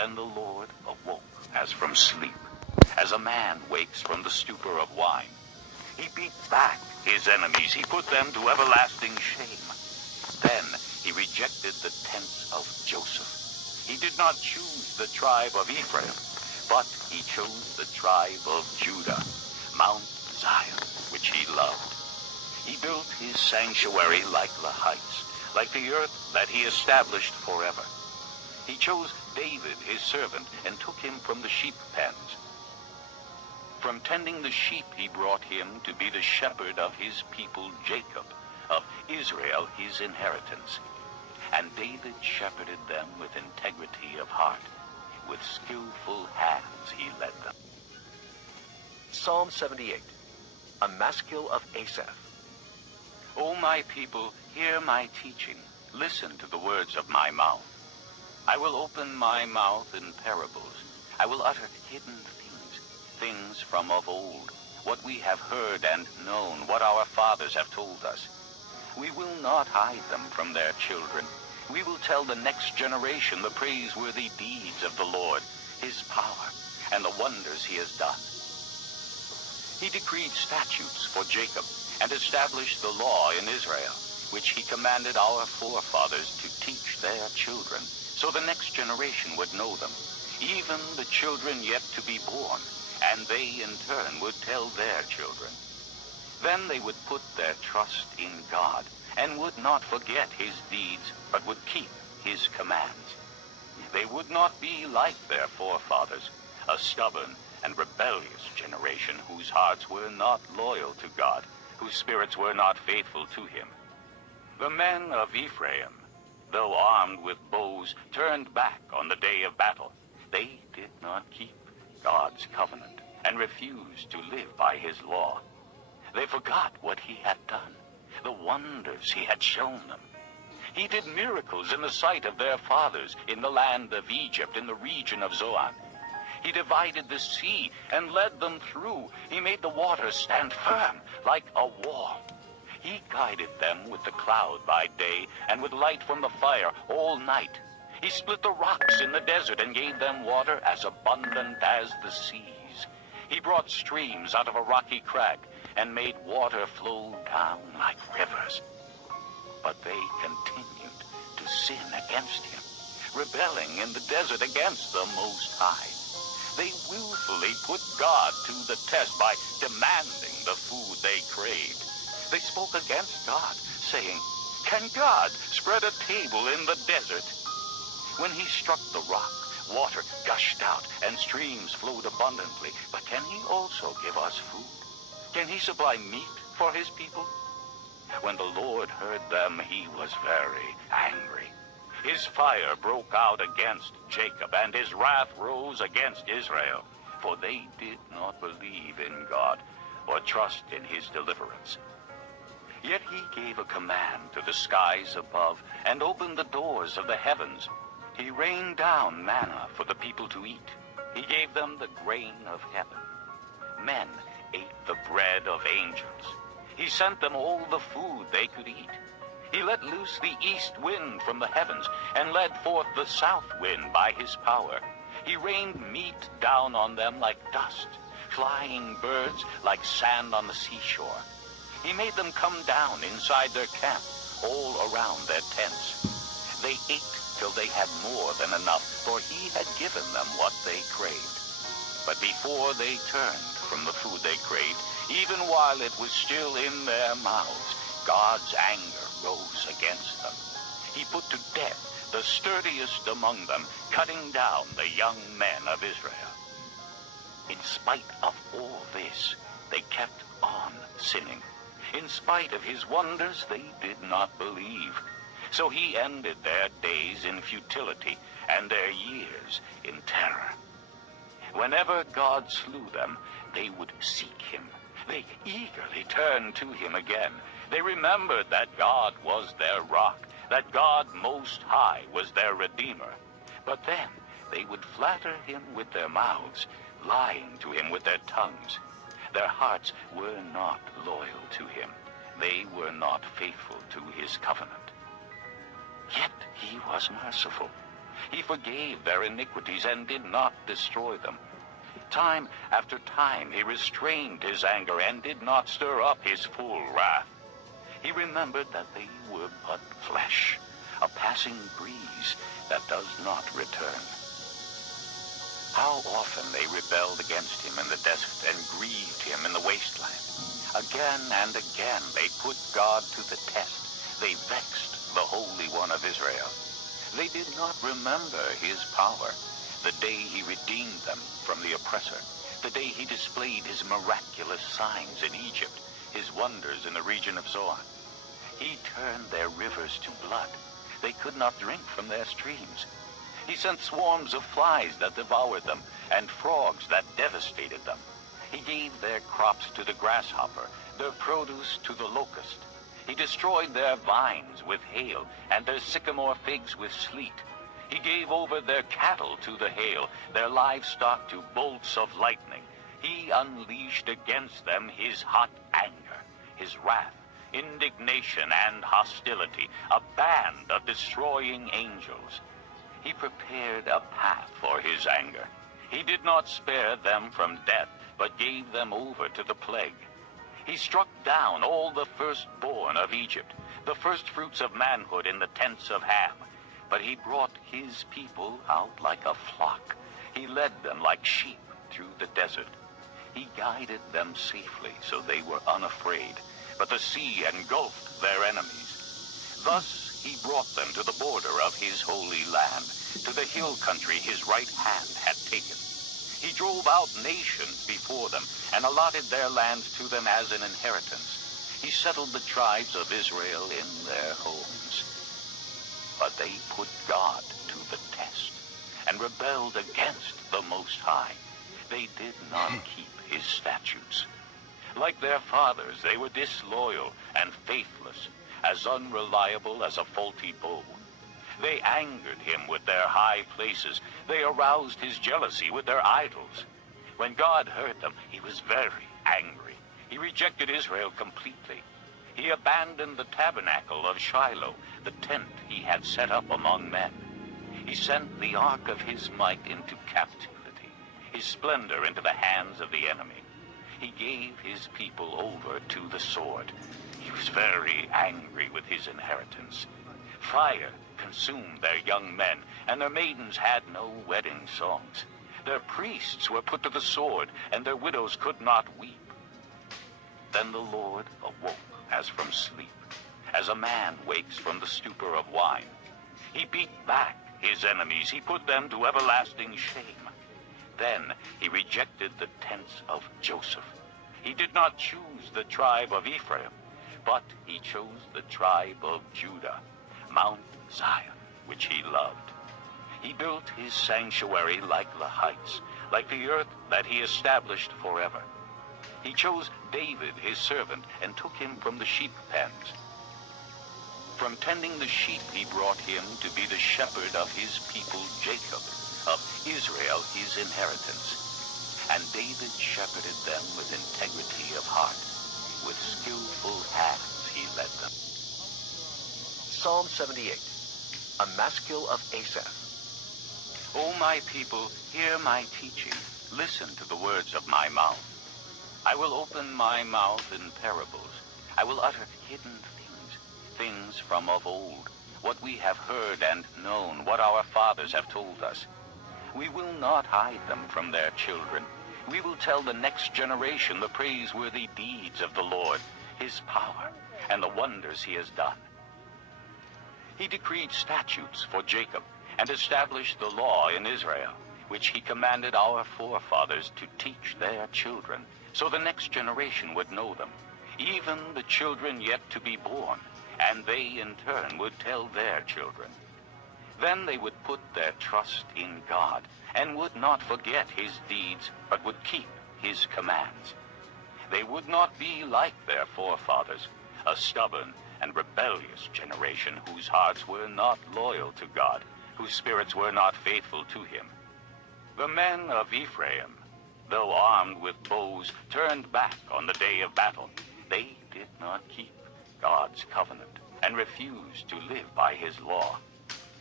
Then the Lord awoke as from sleep, as a man wakes from the stupor of wine. He beat back his enemies. He put them to everlasting shame. Then he rejected the tents of Joseph. He did not choose the tribe of Ephraim, but he chose the tribe of Judah, Mount Zion, which he loved. He built his sanctuary like the heights, like the earth that he established forever. He chose David, his servant, and took him from the sheep pens. From tending the sheep he brought him to be the shepherd of his people Jacob, of Israel his inheritance. And David shepherded them with integrity of heart. With skillful hands he led them. Psalm 78, a maskil of Asaph. O my people, hear my teaching. Listen to the words of my mouth. I will open my mouth in parables. I will utter hidden things from of old, what we have heard and known, what our fathers have told us. We will not hide them from their children. We will tell the next generation the praiseworthy deeds of the Lord, his power, and the wonders he has done. He decreed statutes for Jacob and established the law in Israel, which he commanded our forefathers to teach their children, so the next generation would know them, even the children yet to be born, and they in turn would tell their children. Then they would put their trust in God, and would not forget his deeds, but would keep his commands. They would not be like their forefathers, a stubborn and rebellious generation whose hearts were not loyal to God, whose spirits were not faithful to him. The men of Ephraim, though armed with bows, turned back on the day of battle. They did not keep God's covenant and refused to live by his law. They forgot what he had done, the wonders he had shown them. He did miracles in the sight of their fathers in the land of Egypt, in the region of Zoan. He divided the sea and led them through. He made the waters stand firm like a wall. He guided them with the cloud by day and with light from the fire all night. He split the rocks in the desert and gave them water as abundant as the seas. He brought streams out of a rocky crag and made water flow down like rivers. But they continued to sin against him, rebelling in the desert against the Most High. They willfully put God to the test by demanding the food they craved. They spoke against God, saying, "Can God spread a table in the desert?" When he struck the rock, water gushed out and streams flowed abundantly. But can he also give us food? Can he supply meat for his people? When the Lord heard them, he was very angry. His fire broke out against Jacob, and his wrath rose against Israel, for they did not believe in God or trust in his deliverance. Yet he gave a command to the skies above and opened the doors of the heavens. He rained down manna for the people to eat. He gave them the grain of heaven. Men ate the bread of angels. He sent them all the food they could eat. He let loose the east wind from the heavens and led forth the south wind by his power. He rained meat down on them like dust, flying birds like sand on the seashore. He made them come down inside their camp, all around their tents. They ate till they had more than enough, for he had given them what they craved. But before they turned from the food they craved, even while it was still in their mouths, God's anger rose against them. He put to death the sturdiest among them, cutting down the young men of Israel. In spite of all this, they kept on sinning. In spite of his wonders, they did not believe. So he ended their days in futility and their years in terror. Whenever God slew them, they would seek him. They eagerly turned to him again. They remembered that God was their rock, that God Most High was their Redeemer. But then they would flatter him with their mouths, lying to him with their tongues. Their hearts were not loyal to him. They were not faithful to his covenant. Yet he was merciful, He forgave their iniquities and did not destroy them. Time after time he restrained his anger and did not stir up his full wrath. He remembered that they were but flesh, a passing breeze that does not return. How often they rebelled against him in the desert and grieved him in the wasteland. Again and again they put God to the test. They vexed the Holy One of Israel. They did not remember his power, the day he redeemed them from the oppressor, the day he displayed his miraculous signs in Egypt, his wonders in the region of Zoan. He turned their rivers to blood. They could not drink from their streams. He sent swarms of flies that devoured them, and frogs that devastated them. He gave their crops to the grasshopper, their produce to the locust. He destroyed their vines with hail, and their sycamore figs with sleet. He gave over their cattle to the hail, their livestock to bolts of lightning. He unleashed against them his hot anger, his wrath, indignation, and hostility, a band of destroying angels. He prepared a path for his anger. He did not spare them from death, but gave them over to the plague. He struck down all the firstborn of Egypt, the firstfruits of manhood in the tents of Ham. But he brought his people out like a flock. He led them like sheep through the desert. He guided them safely, so they were unafraid, but the sea engulfed their enemies. Thus he brought them to the border of his holy land, to the hill country his right hand had taken. He drove out nations before them and allotted their lands to them as an inheritance. He settled the tribes of Israel in their homes. But they put God to the test and rebelled against the Most High. They did not keep his statutes. Like their fathers, they were disloyal and faithless, as unreliable as a faulty bow. They angered him with their high places. They aroused his jealousy with their idols. When God heard them, he was very angry. He rejected Israel completely. He abandoned the tabernacle of Shiloh, the tent he had set up among men. He sent the ark of his might into captivity, his splendor into the hands of the enemy. He gave his people over to the sword. He was very angry with his inheritance. Fire consumed their young men, and their maidens had no wedding songs. Their priests were put to the sword, and their widows could not weep. Then the Lord awoke as from sleep, as a man wakes from the stupor of wine. He beat back his enemies. He put them to everlasting shame. Then he rejected the tents of Joseph. He did not choose the tribe of Ephraim, but he chose the tribe of Judah, Mount Zion, which he loved. He built his sanctuary like the heights, like the earth that he established forever. He chose David, his servant, and took him from the sheep pens. From tending the sheep he brought him to be the shepherd of his people Jacob, of Israel his inheritance. And David shepherded them with integrity of heart. With skillful hands he led them. Psalm 78, a maskil of Asaph. O my people, hear my teaching. Listen to the words of my mouth. I will open my mouth in parables. I will utter hidden things from of old, what we have heard and known, what our fathers have told us. We will not hide them from their children. We will tell the next generation the praiseworthy deeds of the Lord, his power, and the wonders he has done. He decreed statutes for Jacob and established the law in Israel, which he commanded our forefathers to teach their children, so the next generation would know them, even the children yet to be born, and they in turn would tell their children. Then they would put their trust in God, and would not forget his deeds, but would keep his commands. They would not be like their forefathers, a stubborn and rebellious generation whose hearts were not loyal to God, whose spirits were not faithful to him. The men of Ephraim, though armed with bows, turned back on the day of battle. They did not keep God's covenant and refused to live by his law.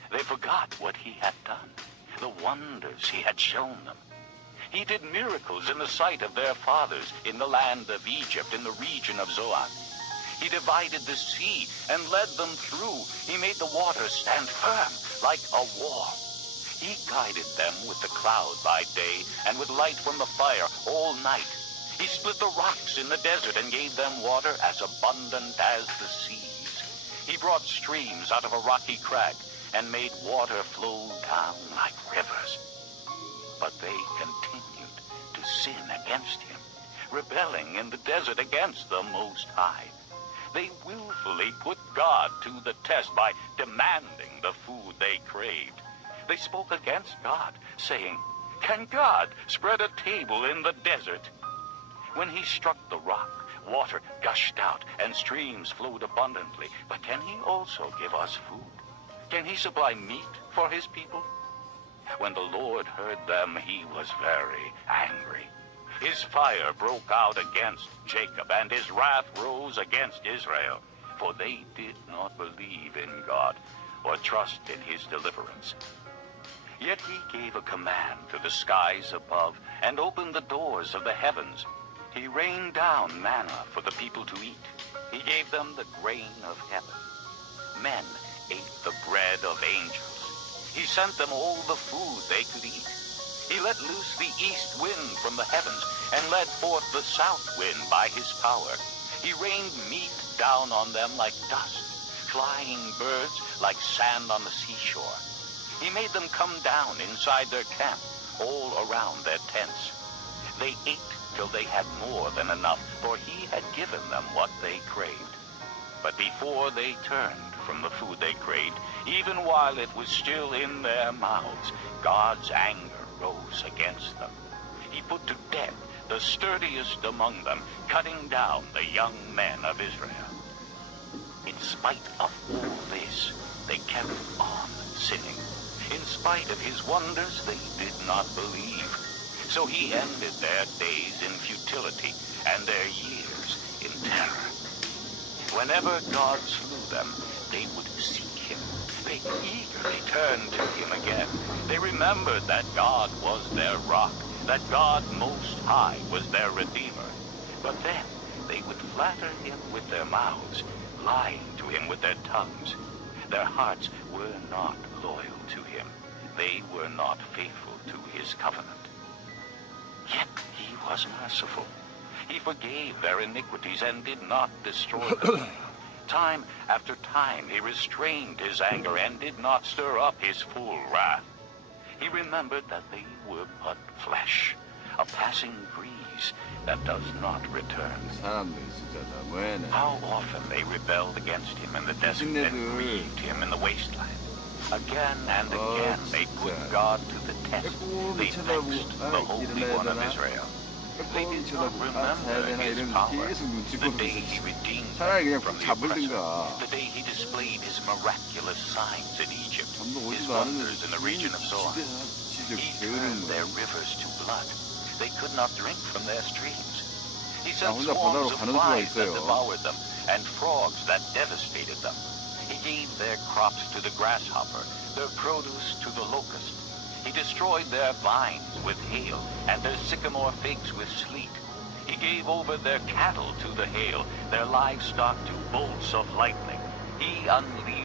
They forgot what he had done, the wonders he had shown them. He did miracles in the sight of their fathers in the land of Egypt, in the region of Zoan. He divided the sea and led them through. He made the waters stand firm like a wall. He guided them with the cloud by day and with light from the fire all night. He split the rocks in the desert and gave them water as abundant as the seas. He brought streams out of a rocky crag and made water flow down like rivers. But they continued to sin against him, rebelling in the desert against the Most High. They willfully put God to the test by demanding the food they craved. They spoke against God, saying, "Can God spread a table in the desert?" When he struck the rock, water gushed out and streams flowed abundantly. But can he also give us food? Can he supply meat for his people? When the Lord heard them, he was very angry. His fire broke out against Jacob, and his wrath rose against Israel, for they did not believe in God or trust in his deliverance. Yet he gave a command to the skies above and opened the doors of the heavens. He rained down manna for the people to eat. He gave them the grain of heaven. Men ate the bread of angels. He sent them all the food they could eat. He let loose the east wind from the heavens and led forth the south wind by his power. He rained meat down on them like dust, flying birds like sand on the seashore. He made them come down inside their camp, all around their tents. They ate till they had more than enough, for he had given them what they craved. But before they turned from the food they craved, even while it was still in their mouths, God's anger rose against them. He put to death the sturdiest among them, cutting down the young men of Israel. In spite of all this, they kept on sinning. In spite of his wonders, they did not believe. So he ended their days in futility and their years in terror. Whenever God slew them, they would seek him. They eagerly turned to him again. They remembered that God was their rock, that God Most High was their Redeemer. But then they would flatter him with their mouths, lying to him with their tongues. Their hearts were not loyal to him. They were not faithful to his covenant. Yet he was merciful. He forgave their iniquities and did not destroy them. Time after time he restrained his anger and did not stir up his full wrath. He remembered that they were but flesh, a passing breeze that does not return. 사람들 진짜 너무해네. How often they rebelled against him in the desert and grieved him in the wasteland. Again and again they put God to the test. They vexed the Holy One of Israel. They did not remember his power, the day he redeemed them from the oppressor, the day he displayed his miraculous signs in Egypt, his wonders in the region of Zoan. He turned their rivers to blood. They could not drink from their streams. He sent swarms of flies that devoured them and frogs that devastated them. He gave their crops to the grasshopper, their produce to the locust. He destroyed their vines with hail and their sycamore figs with sleet. He gave over their cattle to the hail, their livestock to bolts of lightning. He unleashed